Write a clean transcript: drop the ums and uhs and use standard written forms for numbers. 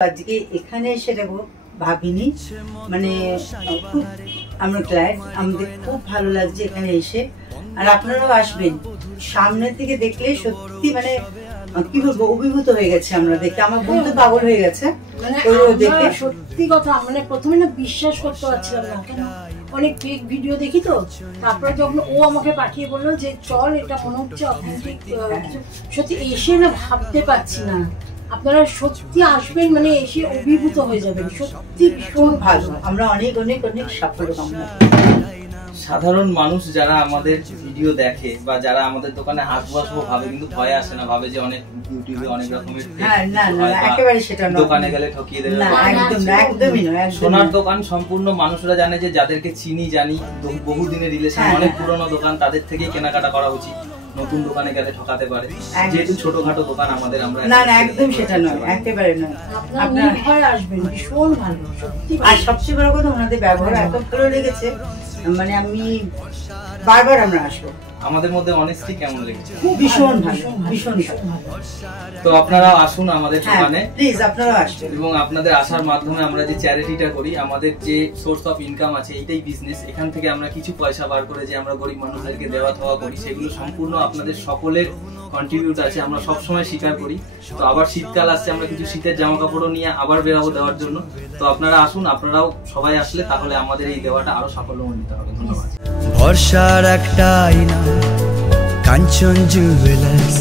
আজকে এখানে এসে দেখো ভাবিনি, মানে খুব আমরা গ্ল্যাড, আমাদের খুব ভালো লাগছে এখানে এসে। আর আপনারাও আসবেন, সামনে থেকে দেখলে সত্যি মানে কি বলবো, অভিভূত হয়ে গেছে আমরা দেখে। আমার বোন তো পাগল হয়ে গেছে মানে দেখে, সত্যি কথা। মানে প্রথমে না বিশ্বাস করতে পারছিলাম না, কেন অনেক ফেক ভিডিও দেখি তো। তারপরে যখন ও আমাকে পাঠিয়ে বললো যে চল, এটা মনে হচ্ছে অথেন্টিক, সত্যি এসে না ভাবতে পারছি না। আপনারা সত্যি আসবেন, মানে এসে অভিভূত হয়ে যাবেন, সত্যি ভীষণ ভালো। আমরা অনেক অনেক অনেক সাফল্য কামনা। সাধারণ মানুষ যারা আমাদের ভিডিও দেখে বা যারা আমাদের দোকানে আসবো ভাবে, কিন্তু ভয় আসে না, ভাবে যে অনেক ইউটিউবে অনেক রকমের একেবারে সেটা নয়, দোকানে গেলে ঠকিয়ে দেবে। একদমই নয়। সোনার দোকান সম্পূর্ণ মানুষরা জানে যে যাদেরকে চিনি জানি, বহুদিনের রিলেশন, অনেক পুরনো দোকান, তাদের থেকেই কেনাকাটা করা উচিত। নতুন দোকানে গেলে ঠকাতে পারে, যেহেতু ছোটখাটো দোকান আমাদের। আমরা না একদম সেটা নয়, একেবারে নয়। আপনারা আসবেন, ভীষণ ভালো সত্যি। আর সবচেয়ে বড় কথা, ওনাদের ব্যবহার এত ভালো লেগেছে, মানে আমি বারবার আমরা আসবো। আমাদের মধ্যে অনেস্টি কেমন লেগেছে? ভীষণ ভালো, ভীষণ ভালো। তো আপনারাও আসুন আমাদের দোকানে, প্লিজ আপনারাও আসবেন। এবং আপনাদের আসার মাধ্যমে আমরা যে চ্যারিটিটা করি, আমাদের যে সোর্স অফ ইনকাম আছে, এইটাই বিজনেস। এখান থেকে আমরা কিছু পয়সা বার করে যে আমরা গরিব মানুষদেরকে দেওয়া থাওয়া করি, সেগুলো সম্পূর্ণ আপনাদের সকলের কন্ট্রিবিউট আছে, আমরা সবসময় স্বীকার করি। তো আবার শীতকাল আসছে, আমরা কিছু শীতের জামা কাপড়ও নিয়ে আবার বেরাবো দেওয়ার জন্য। তো আপনারা আসুন, আপনারাও সবাই আসলে তাহলে আমাদের এই দেওয়াটা আরো সাফল্যমণ্ডিত হবে। ধন্যবাদ। ভরসার একটা আয়না, কাঞ্চন জুয়েলার্স।